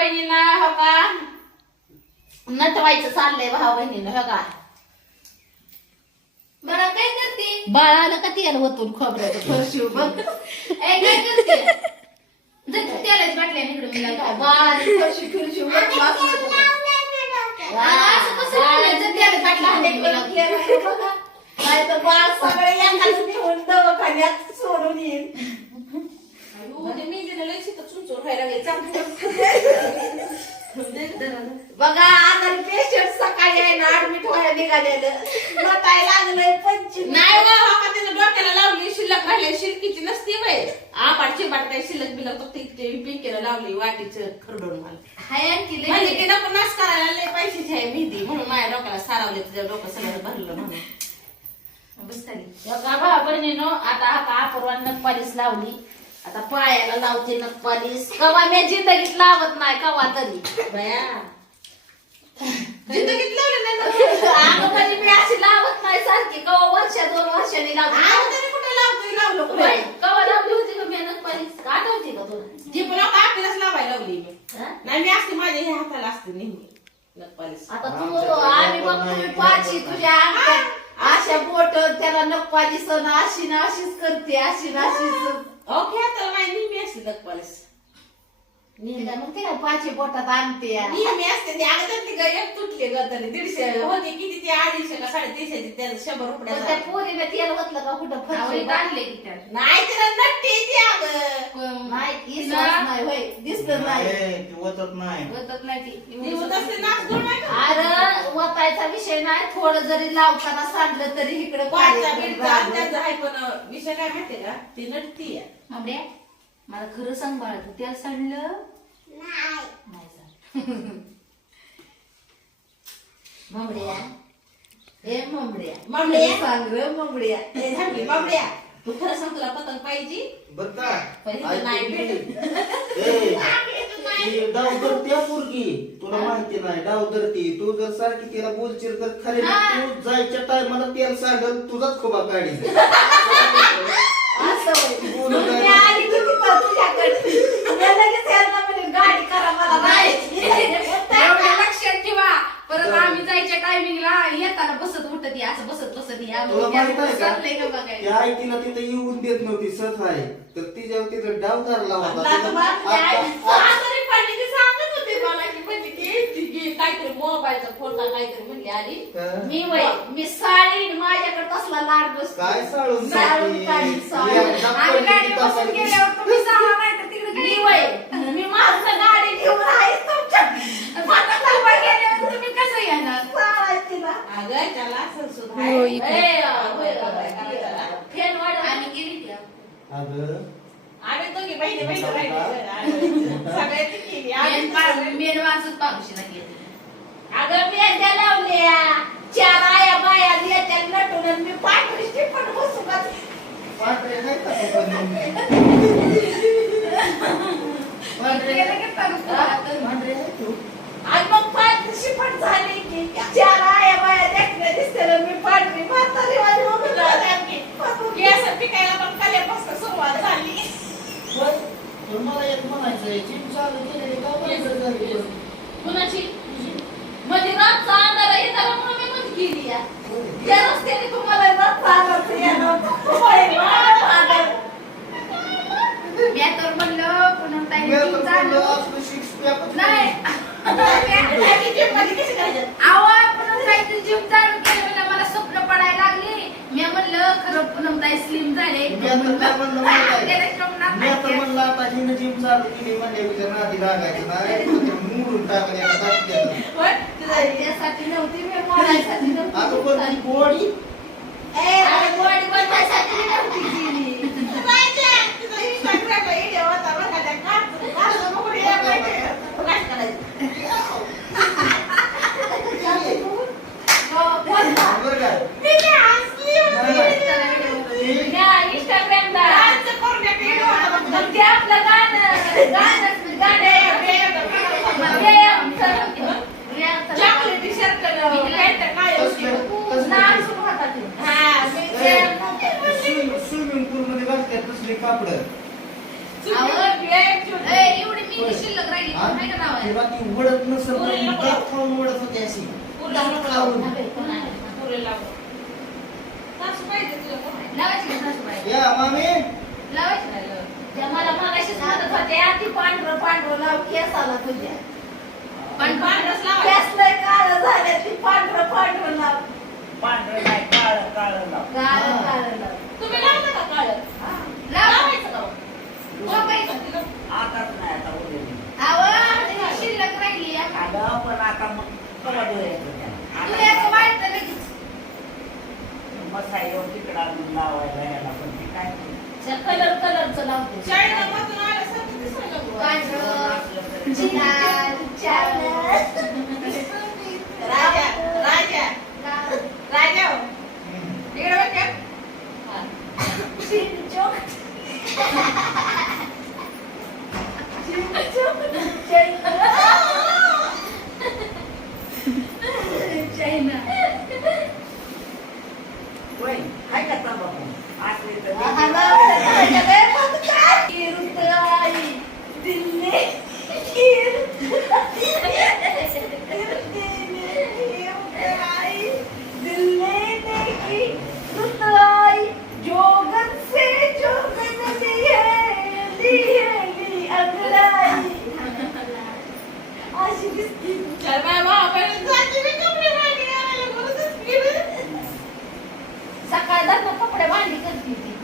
बहिणींना हो का? नटवायचं चाललंय भाऊ बहिणीनं हो का? मला काय करते? बाळाला का तेल होतून खोबऱ्याचं फरशी बघ ए, काय करते? जर तू त्यालाच वाटल्या इकडे मला काय बाळाची फरशी फिरशी बघ असं कसं बोलायचं? त्याला वाटलं हाणेल मला. नाही तर बाळ सगळे एकाच नेऊन दवाखान्यात सोडून येईल. बघा आजारी पेशंट सकाळी आहे ना ऍडमिट व्हायला निघालेलं. नटाय लागलंय पंचवीस. नाही व हा का त्याच्या डोक्याला लावली शिल्लक राहिली शिल्कीची नसती वय आपाट चिपाट काही शिल्लक बिलक फक्त इथे पिंकेला लावली वाटीचं खरडून मला. हाय आणखी लय म्हणजे की नको नाश करायला लय पैशाची आहे मेहंदी म्हणून माझ्या डोक्याला सारावले तुझ्या डोकं सगळं भरलं म्हणून. बस खाली. बघा बा बहिणीनो आता हा का अपूर्वा नखपालीस लावली. आता पायाला लावते नखपालीस कवा मी जिंदगीत लावत नाही कवा तरी. बया. जिंदगीत लावलं नाही ना. अगं मी अशी लावत नाही सारखी. कवा वर्ष दोन वर्षांनी लावली तरी कुठे लावतोय? लावलं कुठे? कवा लावली होती का मी नखपालीस आठवते का तुला ती पण आता आपल्यालाच लावायला लावली मी. हा? नाही मी असते माझ्या ह्या हाताला असते नेहमी. नखपालीस आता तू आम्ही बघ तुम्ही पाची तुझ्या अंगात अशा बोट त्याला नखपालीस ना अशी ना अशीच करते अशी ना अशीच. ओके आता माझी नेहमी असते नखपालीस मग ते काय पाची बोटात आणते या. नेहमी असते ती. अगं ती ग एक तुटली ग तरी दीडशे. होती किती ती? अडीचशे का साडेतीनशेची त्याला शंभर पण त्या तेल ओतलं का कुठं? आवडीत फरशी आणले की त्याला. नाही तिला नट्टी ती अगं. कोण- नाही नाही होय. दिसत नाही. नाही, ती होतच नाही. नाही ती. ती असते नाच गोड नाही का? अरे वतायचा विषय नाही. थोडं जरी लावताना सांडलं तरी इकडे आहे पण विषय काय माहितीये का? ती नटती आहे. मला खरं सांग बाळा तू त्याला सांडलं? नाही. सांड. ममड्या. हे ममड्या. ममड्या? सांग रे ममड्या. ए, झाली बाबड्या तू खरं सांग तुला पतंग पाहिजे? बर का? पण इथं नाही ए, ती डाव करते पोरगी. तुला माहिती नाही डाव धरती तू जर सारखी तिला बोलशील तर खरे तू जायच्या टायमाला तेल सांगल तुझाच खोबा काढी लक्षात ठेवा परत आम्ही जायच्या टायमिंगला येताना बसत उठत ये, असं बसत बसत ये. तुला माहीत आहे का सरलंय का बघायला त्या आई तिला तिथं येऊन देत नव्हती सत आहे तर तिच्यावर तिथं डाव धरला होता आता तिला- बापड्या, आता- आजारी पडली ती सांगत होती मला की की ती घे काहीतरी मोबाईलचा फोन का काहीतरी म्हणली आली का? मी वय मी साडी माझ्याकडे तसला लाड बसतो काय साळून साळून साठी? काढी, साळून. एकदा आम्ही पडली गाडी की बसून तसं- गेल्यावर तुम्ही सहा नाही तर तिकडे मी काही वय मी माझं गाडी घेऊन आहे तुमच्या उभा गेल्यावर तुम्ही कसं येणार चालायची ना अगं त्याला असं सुद्धा आहे. इकडे. ए, होय, होय. फेन गेली त्या अगं आम्ही दोघी बहिणी बहिणी राहिली सगळ्यांनी केली मेन आम्ही गेली. अगं मी त्या लावल्या. चार आया बाया देत्या नटून आणि मी पाठवली पण बसू का? पांढरे नाही का तू पण? गेलं की तू? आणि मग झाली की चार आया बाया देखण्या दिसते ना मी पाठवी म्हातारी वाली म्हणून राहिल्या की. केस पिकायला पण कल्यापासून सुरुवात झाली. पण पण मला एक म्हणायचंय जिम चालू केलेली का बंद झाली? कुणाची? म्हणजे रातचा अंधार येताना म्हणून मी मध्ये गेली या. या रस्त्याने तुम्हाला रातचा अंधार येणार. होय, अंधार. मी तर म्हणलं पुन्हा ताई मी तर जीव म्हणलं चालू. आपलं six pack च नाही. आणि जिममध्ये कशी करायचं आवाज पुन्हा ताईची जीव चालू केलं म्हणजे मला स्वप्न पडायला लागली. मी म्हणलं खरं ताई स्लिम झाले मी आता काय म्हणलं माहिती आहे? त्याला स्वप्नात मी आता नाही. म्हणलं आता केली म्हणजे तिच्या नादी लागायची नाही ते मोडून टाकले? त्यासाठी नव्हती मी आता गोडी बनवायसाठी स्विमिंग पूल मध्ये घालतात कापड एवढी मी शिल्लक राहिली? नाही का नावाची तिला ती उडत नसेल खाऊन उडत होती अशी पण- पांढरं पांढरं लाव केसाला तुझ्या पण पांढरंच लावायचं. केस लय काळं झाले ती पांढरं पांढरं लाव पांढरं नाही काळं काळं लाव काळं काळं लाव तुम्ही लावता का काळं? लाव. लावायचं का? झोपायचं. आताच नाही आता उद्या शिल्लक राहिली आहे. आलं पण आता मग कवा डोळ्याचं तू त्याला. याचं वाढतं लगेच. मसाईवर तिकडं आणून लावायला याला पण ती काय कलर कलरचं लावते आल्यासारखं दिसायला लागलं. पांढरं, असलं तरी चिलार, चार. राजा राजा लाव. राजा हो. इकडे बघ या. होय, हाय का तंबाखू? असली तर जोगन से जोगन लिए लिए ली अंगड़ाई अशी दिसती चार बाया भावाबहिणी जाती बी कपडे मागे आणायला बोलतच गेली. सकाळ धरणं कपडे भांडी करते ती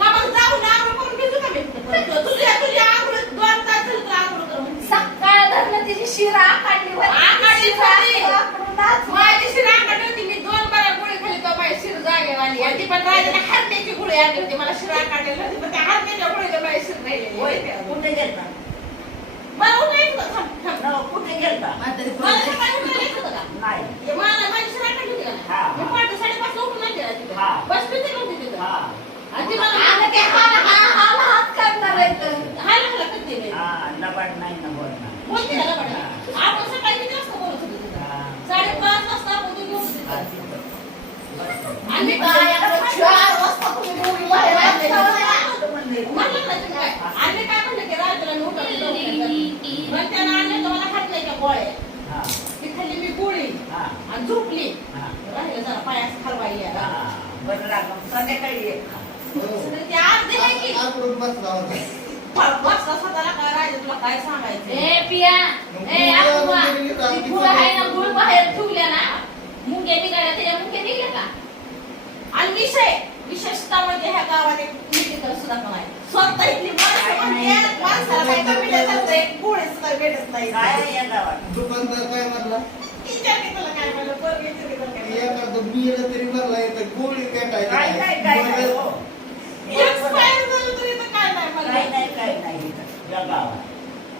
हा मग जाऊ ना आंघोळ करून भिजू का मी? तुझ्या तुझ्या आंघोळ दोन तास झाले तुला आंघोळ करून. सकाळ धरणं तिची शिरा काढली होती. आकाडली शिरा होती. आकडूनच माझी शिर आंघोळ होती मी दोन बारा गोळी खाली तर माझी शिर जागेवाली आणि ती पण राजाने हरण्याची गोळी आणली होती मला शिर काढलेली होती पण त्या हरण्याच्या गोळीला माझी शिर राहिलेली होय, होती. कुठे गेलता मला कुठे गेलता मला होतं का? नाही हे मला माझी शिरा काढली होती हा. का? मी पहाटे साडेपाचला उठून आली आहे तिथे. हा. बस पिते नव्हती तिथं. हा आणि ती मला आता ते हाल हाल हाल हात करणार आहे तर. हाय लागला कधी नाही. हा लबाड नाही ना बोलणार बोलते बघा. आपण सकाळी किती वाजता बोलत होतो तिथं? हा. साडेपाच वाजता आपण होतो हा. आणि बाया, चार वाजता तुम्ही दोघी बाहेर आले. म्हणलं ना तुम्ही काय? आणि काय म्हणलं की राजाला मी मग त्यानं आणलं तर मला हात नाही का गोळ्या. हा, ती खाल्ली मी गोळी हा, आणि झोपली हा, राहिलं जरा पायास हलवाई हा. बरं लागलं. संध्याकाळी ये. ते आज दिलंय की आकडून बसला होता स्वतःला काय राहिलं तुला काय सांगायचं ए पिया ए ती आहे ना गुळ बाहेर ठेवल्या ना मुंग्या निघाल्या त्याच्या मुंग्या निघल्या का आणि विषय विशेषतः म्हणजे ह्या गावात एक मेडिकल सुद्धा पण आहे स्वतः इथली माणसं म्हणतात, माणसाला काही कमी नाही चालतं, एक गोळी सुद्धा भेटत नाही. काय आहे या गावात दुकानदार काय म्हणला? विचार की तुला काय म्हणलं? पोरगी विचारली तुला काय म्हणलं? एखादं बिल तरी म्हणला येतं गोळी भेटायची काय काय? काय काय हो. Expire झालं तरी तर काय नाही म्हणलं. काय नाही काय नाही इथं. या गावात.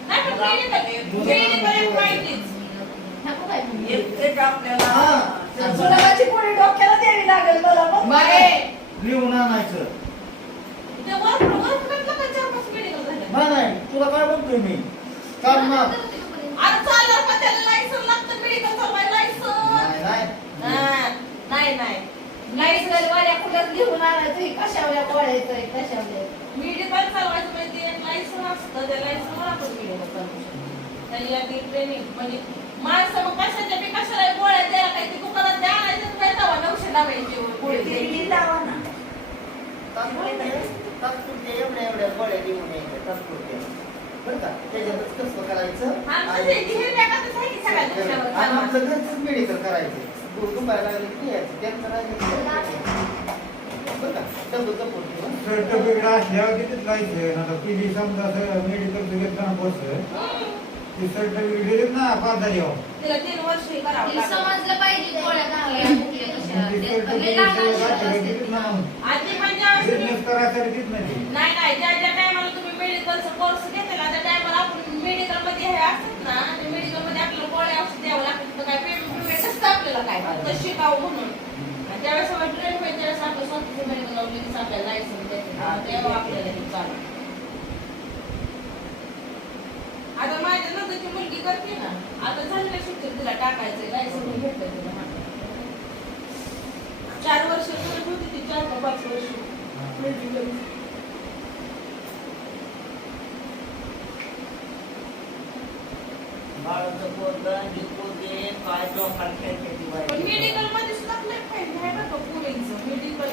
नाही पण medical- medical एक माहितीच. नको काय मुंगी. एक- एक आपल्याला हा. त्यांचं- सुडाची पोळी डोक्याला द्यावी लागेल मला. मग. बाई, लिहून आणायचं. ते work- work भेटलं का चार पाच medical झालं? नाही नाही तुला काय म्हणतोय मी? अरे पण त्याला लागतं चालवायला license. नाही नाही. हा, नाही नाही. मेडिकल वाल्या कुठं घेऊन आणायचं हे कशावल्या मेडिकल चालवायचं म्हणजे एक लायसन असतं त्या लायसनवर आपण मेडिकल चालवू शकतो. त्याची आधी ट्रेनिंग म्हणजे माणसं मग कशाच्या बी कशाला गोळ्या द्यायला काय? ते दुकानात द्या आणायचं काय दवा नऊशे लावायची गोळी ते द्यायची. ना. तात्पुरते तात्पुरते एवढ्या एवढ्या गोळ्या लिहून यायच्या तात्पुरत्या. बरं का त्याच्यातच कसं करायचं आणि चालवा. आमचं घरचंच मेडिकल करायचं दूर दुखायला लागलं की यायचं त्यांचं राहिलं की यायचं. बरं का डबल जपून ठेवा. सर्टिफिकेट असल्यावर तिथेच लायसन आता पीडी समजा मेडिकल घेतलं ना बस. ती सर्टिफिकेट दिली ना पाच झाल्यावर तिला तीन वर्ष हे करावं तिला लागलं. समजलं पाहिजे गोळ्या चांगल्या मुंग्या कशा. ती ते पण लई लहान सर्टिफिकेट औषधं असतात. दिलीत ना आधी पण ज्यावेळेस तुम्ही- बिझनेस करायसाठी देत नाही नाही नाही ज्या ज्या टायमाला तुम्ही मेडिकलचा कोर्स घेतला त्या टायमाला आपण मेडिकलमध्ये हे असतात ना त्या मेडिकलमध्ये आपल्याला गोळ्या औषध द्यावं लागतं तर काय पेमेंट पेमेंट असतं आपल्याला काय फक्त शिकावं म्हणून आणि त्यावेळेस ट्रेन होईल त्यावेळेस आपलं स्वतःचं लावलं आपल्याला लायसन तेव्हा आपल्याला हे चालू आता माझ्या नंदरची मुलगी करते ना आता झालं ना शिक्षण तिला टाकायचं लायसन भेटलं तिला. चार वर्ष करत होती ती चार का पाच वर्ष. बाळाचं पोरगं ही पोरगी डोकाला खेळते. पण मेडिकलमध्ये सुद्धा लय फायदा आहे का पोरींचं. मेडिकल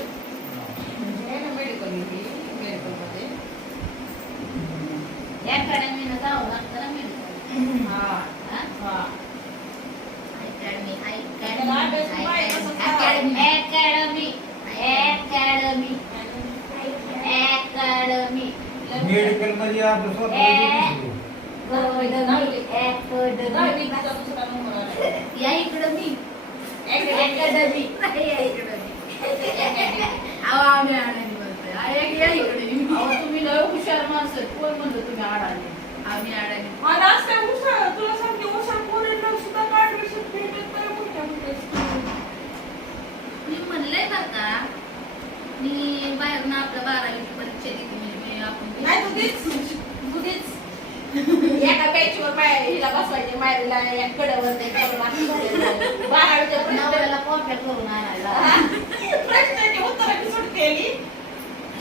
म्हणजे आहे ना मेडिकल मेडिकलमध्ये. अकॅडमीनं जावं लागतं ना medical. हा हा? हा. कसं academy, academy, academy, academy. मेडिकलमध्ये आपलं स्वतः. या इकडं मी. तुम्ही लय हुशार माणसं कोण म्हणलं तुम्ही आम्ही हुशार तुला सांगते हुशार पोरींना सुद्धा भेटत मोठ्या मी म्हणलंय बरं का मी बाहेरून आपलं बारावीची परीक्षा दिली मी आपण नाही तू एका बेंचवर पाय हिला बसवायचे मायरीला या कड्यावर ते प्रश्न नवऱ्याला करून आणायला. प्रश्नाची उत्तरं सुटतेली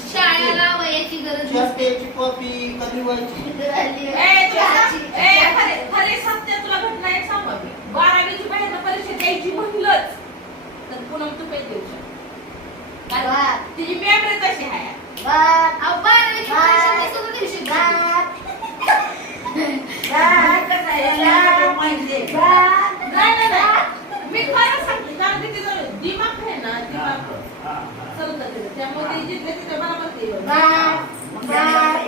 शाळेला वयाची गरज नसते. कॉपी कधी व्हायची खरे खरे सत्य तुला घटना एक सांगू मी बारावीची बाहेर परीक्षा द्यायची म्हणलंच तर पुन्हा तू काही देऊ शकत कारण तिची मेमरी तशी आहे अहो, बारावीची परीक्षा मी सुद्धा देऊ शकते. नाही नाही नाही मी खरं सांगते कारण की तिचं दिमाग आहे ना दिमाग हा, चालतं तिचं त्यामुळे ते जिथले तिथे बरोबर ते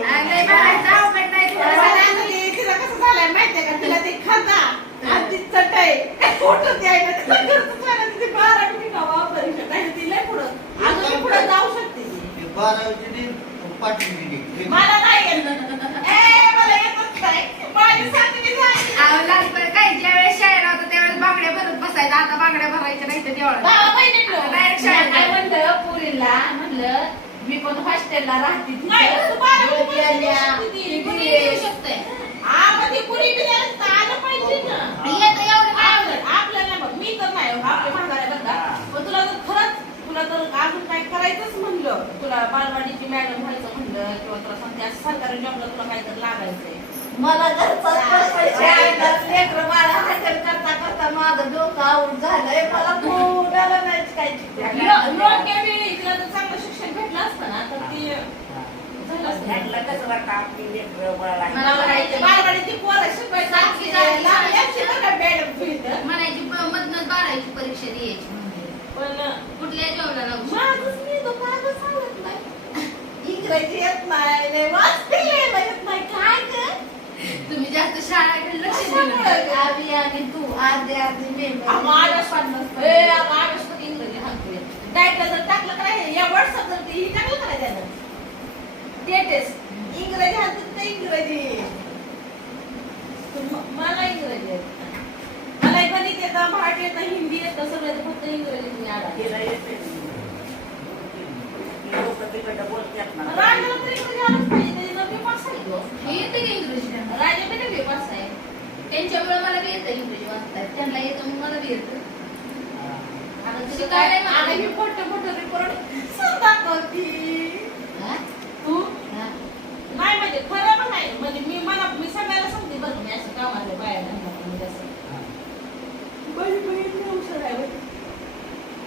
आणि लय बाहेरचं अवघड नाही तिला तुला. सांगायचं की तिला कसं झालंय माहितीये का तिला ते खाता आणि ती चटई फोटो द्यायला तिला घरचं झालं तिथे बारावी निघावा परीक्षा नाही ती लय पुढं अजून ती पुढं जाऊ शकते ती. बारावीची दिन पाचवी दिन मला नाही येत ए मला येतच नाही माझी सातवी झाली अहो, लहानपणी काय? ज्यावेळेस शाळेला होतं त्यावेळेस बांगड्या भरत बसायचं. आता बांगड्या भरायच्या नाही तर मी शाळेत काय. म्हणलं? पुरीला म्हणलं मी पण हॉस्टेलला राहते तिथं. नाही, तू बारावीला ती आल्या, पण शिकते ती. ती पुरी येऊ शकते हा, मग ती पुरी बिचारी तर आलं पाहिजे ना येतं एवढं काय आपलं- आपल्याला बघ मी तर नाही आपले म्हातारे बघा पण तुला जर खरंच तुला जर अजून काय करायचंच म्हणलं तुला बालवाडीची मॅडम व्हायचं म्हणलं किंवा तुला सांगते असं सरकारी जॉबला तुला काहीतरी लागायचंय. मला. लेकरं हॉटेल करता करता माझं डोकं आऊट झालंय. मला कोणाला नाही काय लो- लोणच्या वेळी तिला जर चांगलं शिक्षण भेटलं असतं ना तर ती झालं असतं. त्यांना कसं वाटतं आपली लेकरं बाळा मला म्हणायचं, पोरं शिकवायचं. मॅडम मधनच बारावीची परीक्षा द्यायची पण कुठल्या जॉबला लागू माझंच मी तो माझं सांगत नाही. इंग्रजी येत नाही? लय वाचता लिहायला येत नाही. काय कर तुम्ही जास्त शाळेकडे लक्ष दिलं नाही. आम्ही आणि तू ए, मध्ये इंग्रजी जर टाकलं तर या WhatsApp जर हे टाकलं तर त्यानं? इंग्रजी हाणतात ते इंग्रजी. मला इंग्रजी येत. मला गणित येतं मराठी येतं हिंदी येतं सगळं फक्त इंग्रजी मी आला. तिकडं बोलतात ना राजाला तर इंग्रजी आलंच पाहिजे त्याची नववी पास आहे तो. हे येतं की इंग्रजी त्यांना. राजा बी नववी पास आहे. त्यांच्यामुळे मला बी येतं इंग्रजी वाचता त्यांना येतं मग मला बी येतं. आता तुझं काय नाही म्हणत? ही मोठं मोठं रिपोर्ट हा? तू हा. नाही म्हणजे खरं पण नाही म्हणजे मी मला मी सगळ्याला सांगते बरं मी असं कामाला बाहेर म्हणजे असं बरी बहीण हुशार आहे बरं.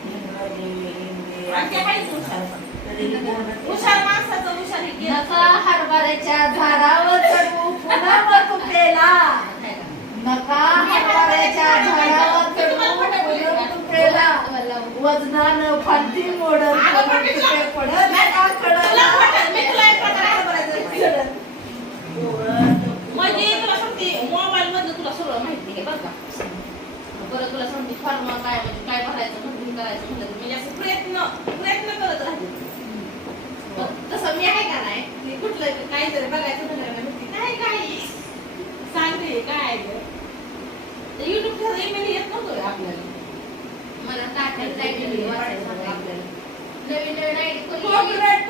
इंग्रजी हिंदी आणि ते काहीच हुशार पण. तरी बोलणं- हुशार माणसाचं हुशार हे केलं नका हरभऱ्याच्या झाडावर चढू फुलावर तुपेला नका झाडावर फुलं वजनानं फांदी मोडत तुपे पडत. एवढं म्हणजे तुला सांगते मोबाईल मधलं तुला सगळं माहिती आहे का? परत तुला सांगते फॉर्म काय म्हणजे काय भरायचं म्हणून हे करायचं म्हणलं म्हणजे असं प्रयत्न प्रयत्न करत राहते. तसं मी आहे का नाही? की कुठलं काहीतरी बघायचं म्हणलं ना म्हणते, काय काय सांगते काय युट्यूबचा ईमेल येत नव्हतं आपल्याला? मला वाचायचं होतं आपल्याला. नवीन नवीन आयडी खोलली कॉपीराइट